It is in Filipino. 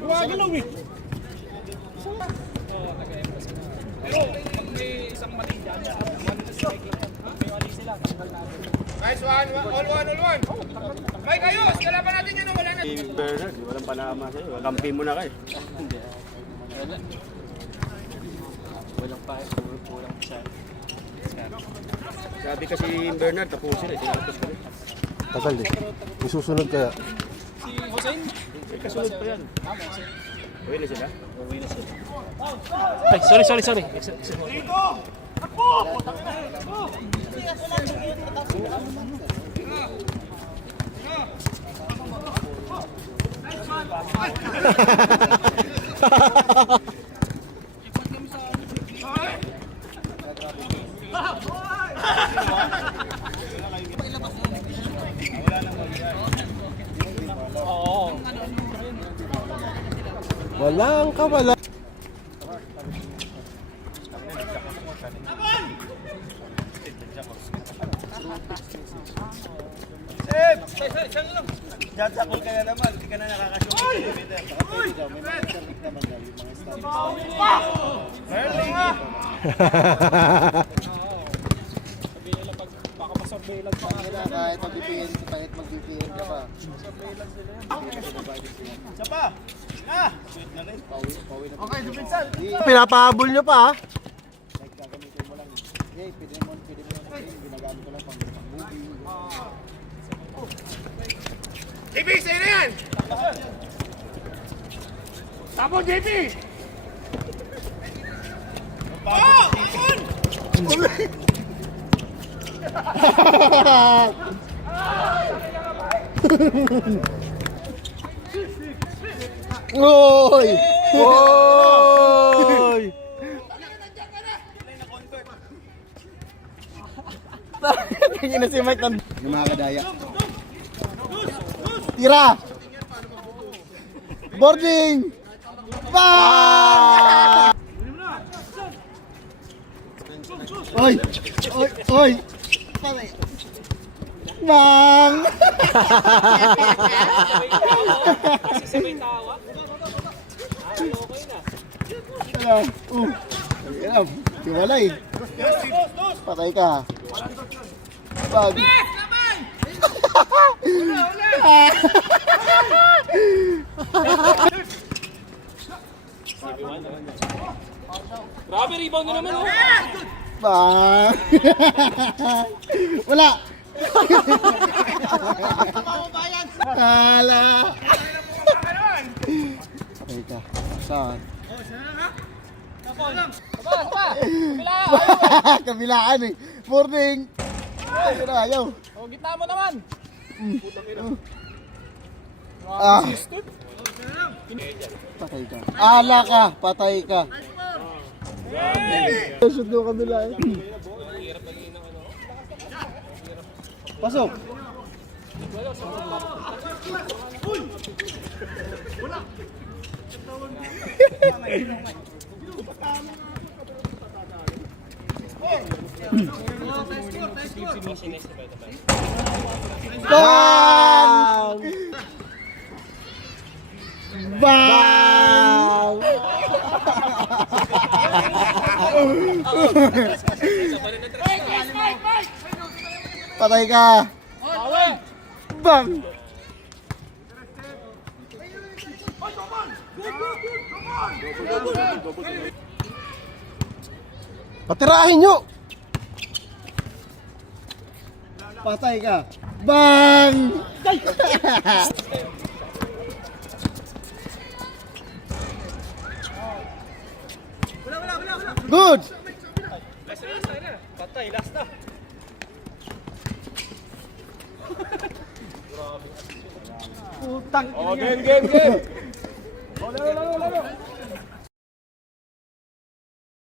Gumagalaw eh. Pero pag may isang mali dyan, may mali sila, tanggal natin. Nice one, all one. Mike, ayos! Kalaban natin yun, wala na. Si Bernard, walang panama sa'yo. Kampi mo na kayo. Walang pa, kulang siya. Sabi kasi Bernard, tapusin eh. Tinapos ka rin. Tagal eh. Isusunod kaya. Si Hussein? Eh, kasunod pa yan. Uwi na sila? Uwi na sila. Ay, sorry. Dito! Ako! Walang kawala. Jajabol ka na naman, hindi ka na nakakashoot sa Twitter. Sabihin nila pag baka masurveillance pa nga. Kahit mag-VPN ka pa. Isa pa! Ah! Okay, Dupinsal. Pinapahabol nyo pa ha? JP, sa'yo na yan! Tapos, JP! Oh! Akon! Oy! Oy! Tingin na si Mike ng mga kadaya. Tira! Boarding! Bang! Oy! Oy! Bang! Kasi sabay tawa. Okay na. Alam, alam, tiwalay. Patay ka. Bag. Grabe, rebound na naman oh. Bang. Wala. Hala. Patay ka. Saan? Kabilaan eh. Morning. Ayaw na, ayaw. Oh, gitna mo naman. Ah. Patay ka. Ala ka. Patay ka. Shoot doon kabila eh. Pasok. Bang! Bang! Patay ka! Bang! Patirahin nyo! Patay ka! Bang! Good! Patay, last na. Putang Oh, game. Oh, laro.